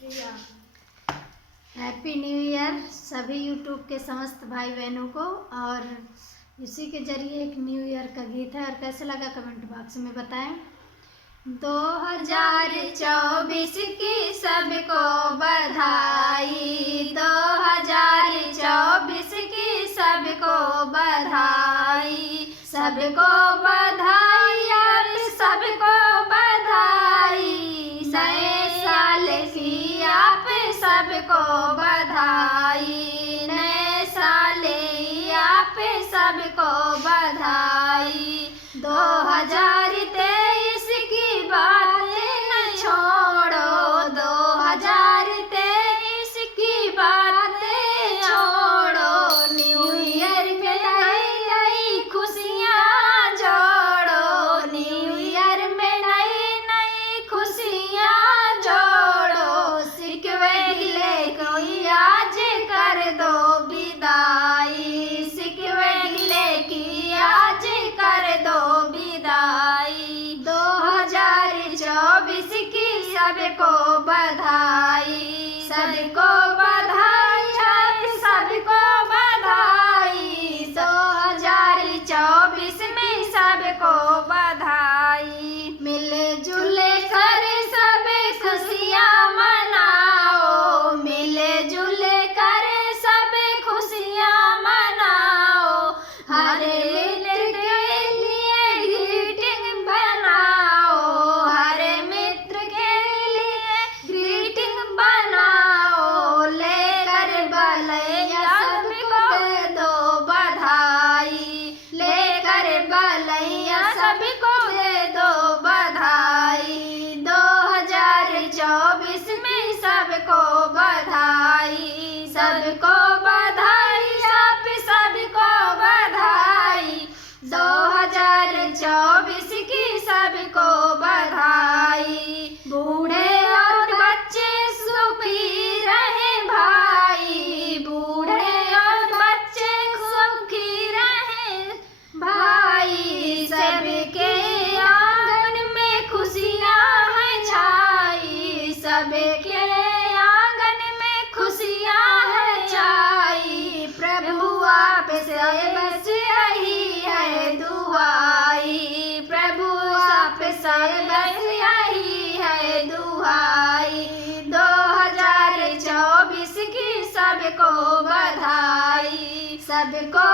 Happy new year सभी YouTube के समस्त भाई बहनों को। और इसी के जरिए एक न्यू ईयर का गीत है और कैसे लगा कमेंट बॉक्स में बताएं। 2024 की सबको बधाई, 2024 की सबको बधाई, सबको बधाई और सबको बधाई, नए साल की आप सबको बधाई, नए साल आप सबको बधाई। 2023 की बात न छोड़ो, 2023 की बात छोड़ो, न्यू ईयर में नई नई खुशियाँ जोड़ो, न्यू ईयर में नई नई खुशियाँ जोड़ो, सिकवे गिले कोई आज कर दो विदाई, सिकवे गिले की आज कर दो विदाई। 2024 की सबको बधाई, सबको बधाई, सबको बधाई, 2024 में सबको बधाई। मिले जुले कर सब खुशियाँ मनाओ, मिले जुले कर सब खुशियाँ मनाओ, हर मित्र के लिए ग्रीटिंग बनाओ, हर मित्र के लिए ग्रीटिंग बनाओ, लेकर बलैया सबको दे दो बधाई, लेकर बलैया सबको दे दो बधाई। 2024 में सबको बधाई, सबको बधाई, आप सबको बधाई, 2024 की सबको बधाई। बूढ़े और बच्चे सुखी रहे भाई, बूढ़े और बच्चे सुखी रहे भाई, सबके आंगन में खुशियाँ हैं छाई, सबके आंगन में खुशियाँ हैं छाई। प्रभु आप से बस यही है दुआई, प्रभु आप से बस यही है दुआई। 2024 की सबको बधाई, सबको